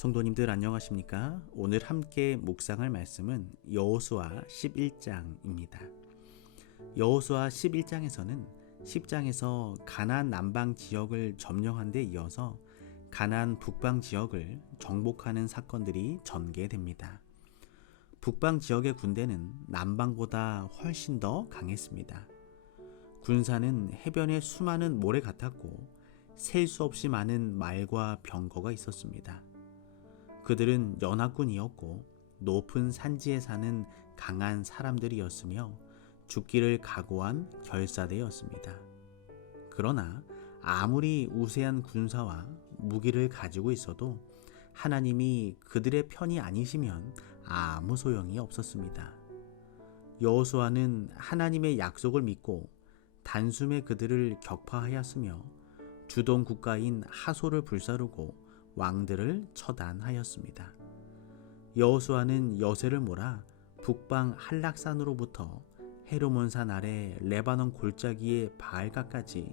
성도님들 안녕하십니까? 오늘 함께 묵상할 말씀은 여호수아 11장입니다. 여호수아 11장에서는 10장에서 가나안 남방 지역을 점령한 데 이어서 가나안 북방 지역을 정복하는 사건들이 전개됩니다. 북방 지역의 군대는 남방보다 훨씬 더 강했습니다. 군사는 해변에 수많은 모래 같았고 셀 수 없이 많은 말과 병거가 있었습니다. 그들은 연합군이었고 높은 산지에 사는 강한 사람들이었으며 죽기를 각오한 결사대였습니다. 그러나 아무리 우세한 군사와 무기를 가지고 있어도 하나님이 그들의 편이 아니시면 아무 소용이 없었습니다. 여호수아는 하나님의 약속을 믿고 단숨에 그들을 격파하였으며 주동 국가인 하솔을 불사르고 왕들을 처단하였습니다. 여호수아는 여세를 몰아 북방 한락산으로부터 헤르몬산 아래 레바논 골짜기의 바알가까지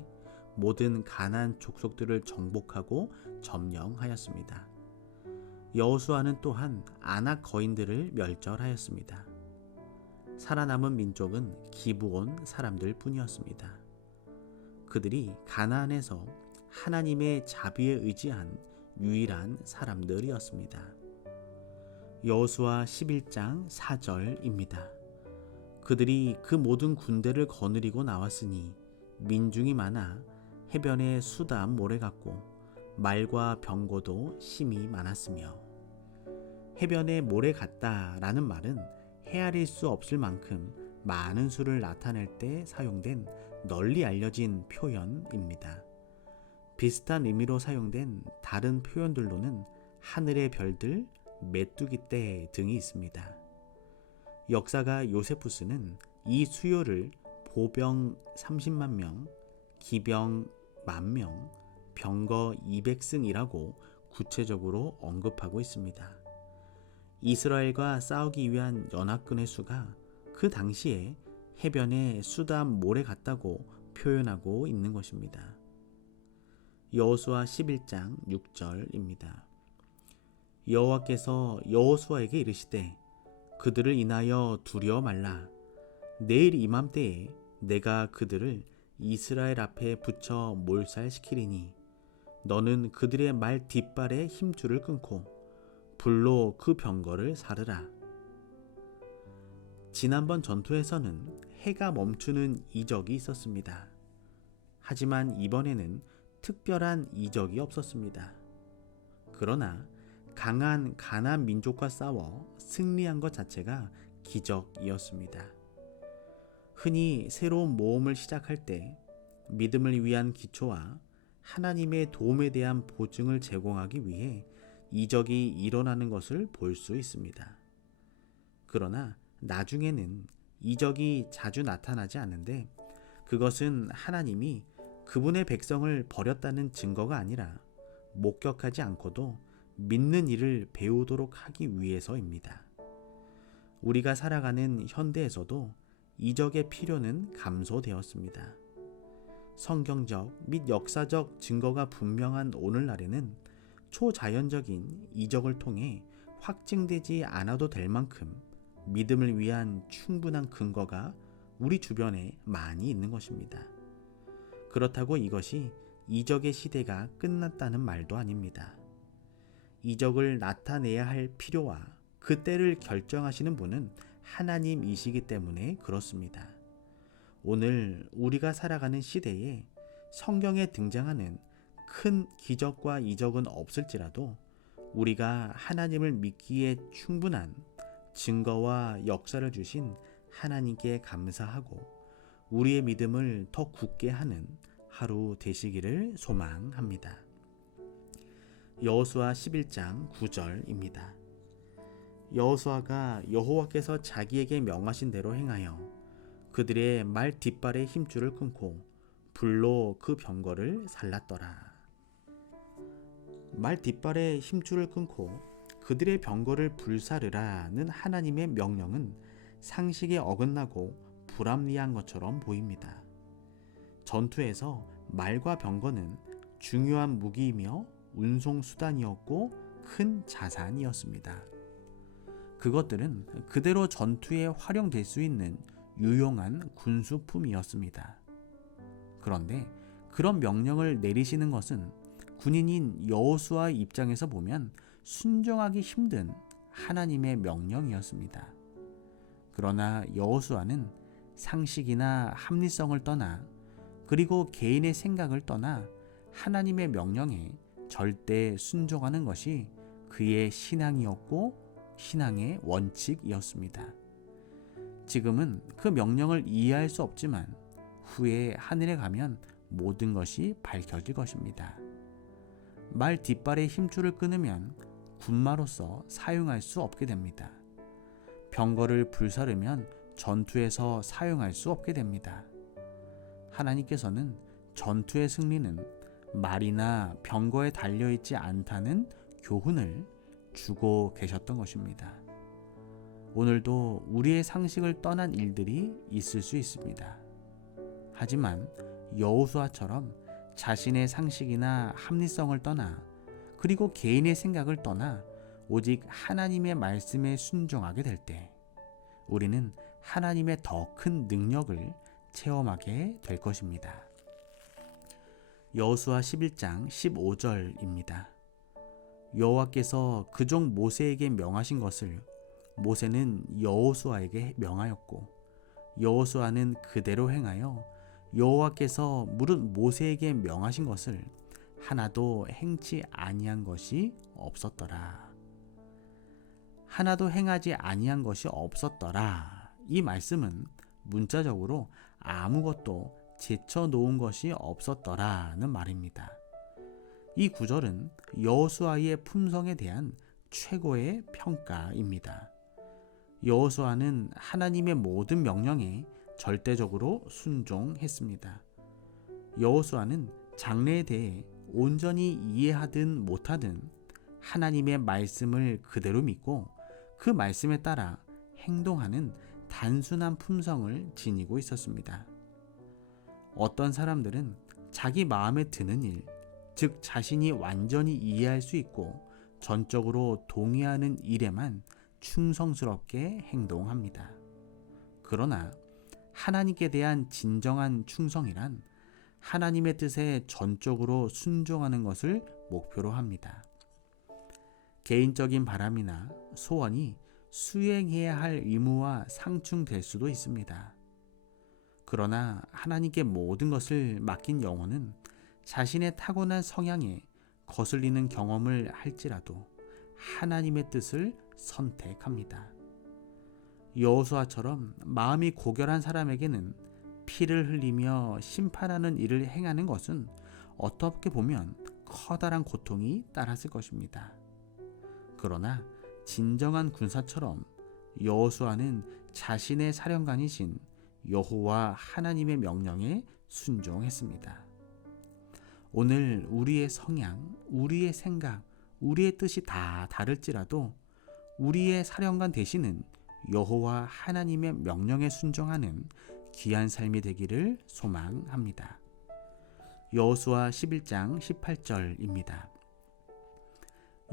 모든 가나안 족속들을 정복하고 점령하였습니다. 여호수아는 또한 아낙 거인들을 멸절하였습니다. 살아남은 민족은 기브온 사람들 뿐이었습니다. 그들이 가나안에서 하나님의 자비에 의지한 유일한 사람들이었습니다. 여호수아 11장 4절입니다. 그들이 그 모든 군대를 거느리고 나왔으니 민중이 많아 해변에 수담 모래 같고 말과 병거도 심히 많았으며, 해변에 모래 같다라는 말은 헤아릴 수 없을 만큼 많은 수를 나타낼 때 사용된 널리 알려진 표현입니다. 비슷한 의미로 사용된 다른 표현들로는 하늘의 별들, 메뚜기 떼 등이 있습니다. 역사가 요세푸스는 이 수요를 보병 30만 명, 기병 10,000명, 병거 200승이라고 구체적으로 언급하고 있습니다. 이스라엘과 싸우기 위한 연합군의 수가 그 당시에 해변에 수담 모래 같다고 표현하고 있는 것입니다. 여호수아 11장 6절입니다. 여호와께서 여호수아에게 이르시되 그들을 인하여 두려워 말라. 내일 이맘때에 내가 그들을 이스라엘 앞에 붙여 몰살시키리니 너는 그들의 말 뒷발에 힘줄을 끊고 불로 그 병거를 사르라. 지난번 전투에서는 해가 멈추는 이적이 있었습니다. 하지만 이번에는 특별한 이적이 없었습니다. 그러나 강한 가나안 민족과 싸워 승리한 것 자체가 기적이었습니다. 흔히 새로운 모험을 시작할 때 믿음을 위한 기초와 하나님의 도움에 대한 보증을 제공하기 위해 이적이 일어나는 것을 볼 수 있습니다. 그러나 나중에는 이적이 자주 나타나지 않는데 그것은 하나님이 그분의 백성을 버렸다는 증거가 아니라 목격하지 않고도 믿는 일을 배우도록 하기 위해서입니다. 우리가 살아가는 현대에서도 이적의 필요는 감소되었습니다. 성경적 및 역사적 증거가 분명한 오늘날에는 초자연적인 이적을 통해 확증되지 않아도 될 만큼 믿음을 위한 충분한 근거가 우리 주변에 많이 있는 것입니다. 그렇다고 이것이 이적의 시대가 끝났다는 말도 아닙니다. 이적을 나타내야 할 필요와 그 때를 결정하시는 분은 하나님이시기 때문에 그렇습니다. 오늘 우리가 살아가는 시대에 성경에 등장하는 큰 기적과 이적은 없을지라도 우리가 하나님을 믿기에 충분한 증거와 역사를 주신 하나님께 감사하고 우리의 믿음을 더 굳게 하는 하루 되시기를 소망합니다. 여호수아 11장 9절입니다. 여호수아가 여호와께서 자기에게 명하신 대로 행하여 그들의 말 뒷발에 힘줄을 끊고 불로 그 병거를 살랐더라. 말 뒷발에 힘줄을 끊고 그들의 병거를 불사르라는 하나님의 명령은 상식에 어긋나고 불합리한 것처럼 보입니다. 전투에서 말과 병거는 중요한 무기이며 운송수단이었고 큰 자산이었습니다. 그것들은 그대로 전투에 활용될 수 있는 유용한 군수품이었습니다. 그런데 그런 명령을 내리시는 것은 군인인 여호수아의 입장에서 보면 순종하기 힘든 하나님의 명령이었습니다. 그러나 여호수아는 상식이나 합리성을 떠나 그리고 개인의 생각을 떠나 하나님의 명령에 절대 순종하는 것이 그의 신앙이었고 신앙의 원칙이었습니다. 지금은 그 명령을 이해할 수 없지만 후에 하늘에 가면 모든 것이 밝혀질 것입니다. 말 뒷발의 힘줄을 끊으면 군마로서 사용할 수 없게 됩니다. 병거를 불사르면 전투에서 사용할 수 없게 됩니다. 하나님께서는 전투의 승리는 말이나 병거에 달려있지 않다는 교훈을 주고 계셨던 것입니다. 오늘도 우리의 상식을 떠난 일들이 있을 수 있습니다. 하지만 여호수아처럼 자신의 상식이나 합리성을 떠나 그리고 개인의 생각을 떠나 오직 하나님의 말씀에 순종하게 될 때 우리는 하나님의 더 큰 능력을 체험하게 될 것입니다. 여호수아 11장 15절입니다. 여호와께서 그 종 모세에게 명하신 것을 모세는 여호수아에게 명하였고 여호수아는 그대로 행하여 여호와께서 무릇 모세에게 명하신 것을 하나도 행치 아니한 것이 없었더라. 하나도 행하지 아니한 것이 없었더라. 이 말씀은 문자적으로 아무것도 제쳐놓은 것이 없었더라는 말입니다. 이 구절은 여호수아의 품성에 대한 최고의 평가입니다. 여호수아는 하나님의 모든 명령에 절대적으로 순종했습니다. 여호수아는 장래에 대해 온전히 이해하든 못하든 하나님의 말씀을 그대로 믿고 그 말씀에 따라 행동하는 단순한 품성을 지니고 있었습니다. 어떤 사람들은 자기 마음에 드는 일, 즉 자신이 완전히 이해할 수 있고 전적으로 동의하는 일에만 충성스럽게 행동합니다. 그러나 하나님께 대한 진정한 충성이란 하나님의 뜻에 전적으로 순종하는 것을 목표로 합니다. 개인적인 바람이나 소원이 수행해야 할 의무와 상충될 수도 있습니다. 그러나 하나님께 모든 것을 맡긴 영혼은 자신의 타고난 성향에 거슬리는 경험을 할지라도 하나님의 뜻을 선택합니다. 여호수아처럼 마음이 고결한 사람에게는 피를 흘리며 심판하는 일을 행하는 것은 어떻게 보면 커다란 고통이 따랐을 것입니다. 그러나 진정한 군사처럼 여호수아는 자신의 사령관이신 여호와 하나님의 명령에 순종했습니다. 오늘 우리의 성향, 우리의 생각, 우리의 뜻이 다 다를지라도 우리의 사령관 되시는 여호와 하나님의 명령에 순종하는 귀한 삶이 되기를 소망합니다. 여호수아 11장 18절입니다.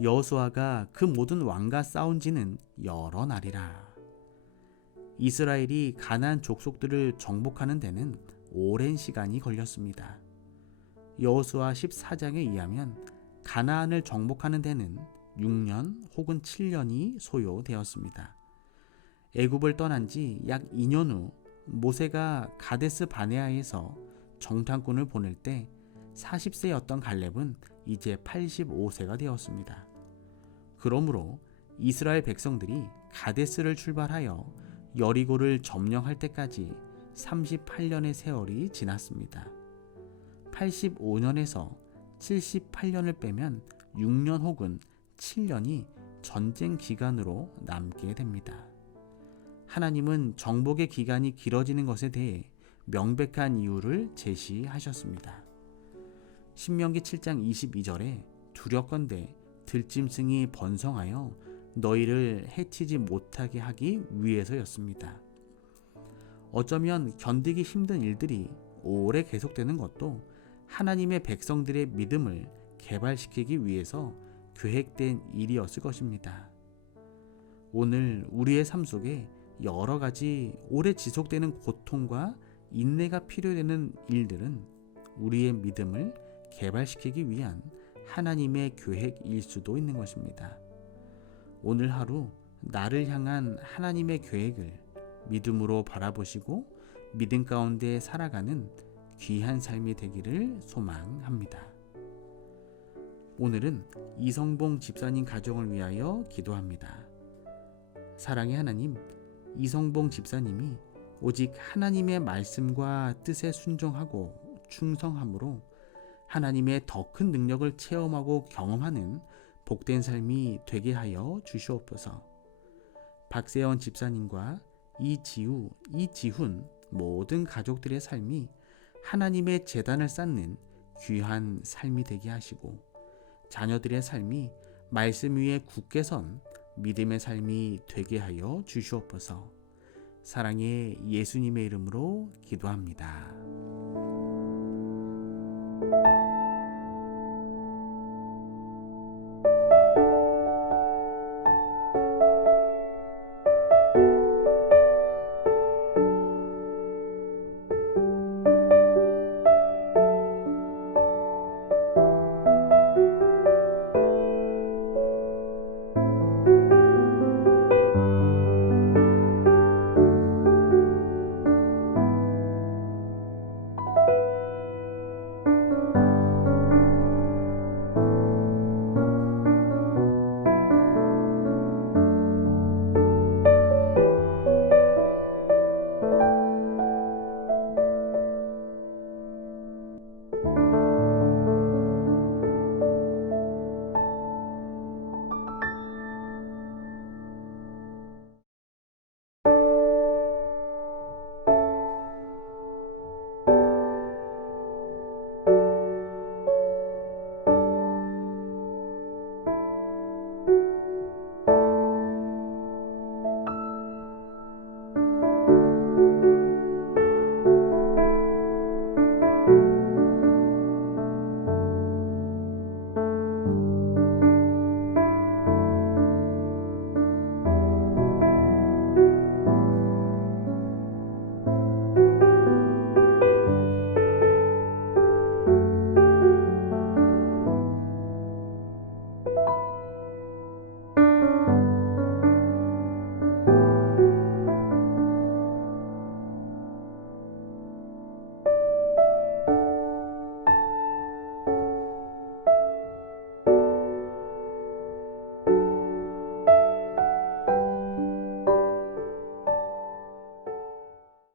여호수아가 그 모든 왕과 싸운 지는 여러 날이라. 이스라엘이 가나안 족속들을 정복하는 데는 오랜 시간이 걸렸습니다. 여호수아 14장에 의하면 가나안을 정복하는 데는 6년 혹은 7년이 소요되었습니다. 애굽을 떠난 지 약 2년 후 모세가 가데스 바네아에서 정탐꾼을 보낼 때 40세였던 갈렙은 이제 85세가 되었습니다. 그러므로 이스라엘 백성들이 가데스를 출발하여 여리고를 점령할 때까지 38년의 세월이 지났습니다. 85년에서 78년을 빼면 6년 혹은 7년이 전쟁 기간으로 남게 됩니다. 하나님은 정복의 기간이 길어지는 것에 대해 명백한 이유를 제시하셨습니다. 신명기 7장 22절에 두렵건대 들짐승이 번성하여 너희를 해치지 못하게 하기 위해서였습니다. 어쩌면 견디기 힘든 일들이 오래 계속되는 것도 하나님의 백성들의 믿음을 개발시키기 위해서 계획된 일이었을 것입니다. 오늘 우리의 삶 속에 여러 가지 오래 지속되는 고통과 인내가 필요되는 일들은 우리의 믿음을 개발시키기 위한 하나님의 계획일 수도 있는 것입니다. 오늘 하루 나를 향한 하나님의 계획을 믿음으로 바라보시고 믿음 가운데 살아가는 귀한 삶이 되기를 소망합니다. 오늘은 이성봉 집사님 가정을 위하여 기도합니다. 사랑의 하나님, 이성봉 집사님이 오직 하나님의 말씀과 뜻에 순종하고 충성함으로 하나님의 더 큰 능력을 체험하고 경험하는 복된 삶이 되게 하여 주시옵소서. 박세원 집사님과 이지우, 이지훈 모든 가족들의 삶이 하나님의 제단을 쌓는 귀한 삶이 되게 하시고 자녀들의 삶이 말씀 위에 굳게 선 믿음의 삶이 되게 하여 주시옵소서. 사랑의 예수님의 이름으로 기도합니다.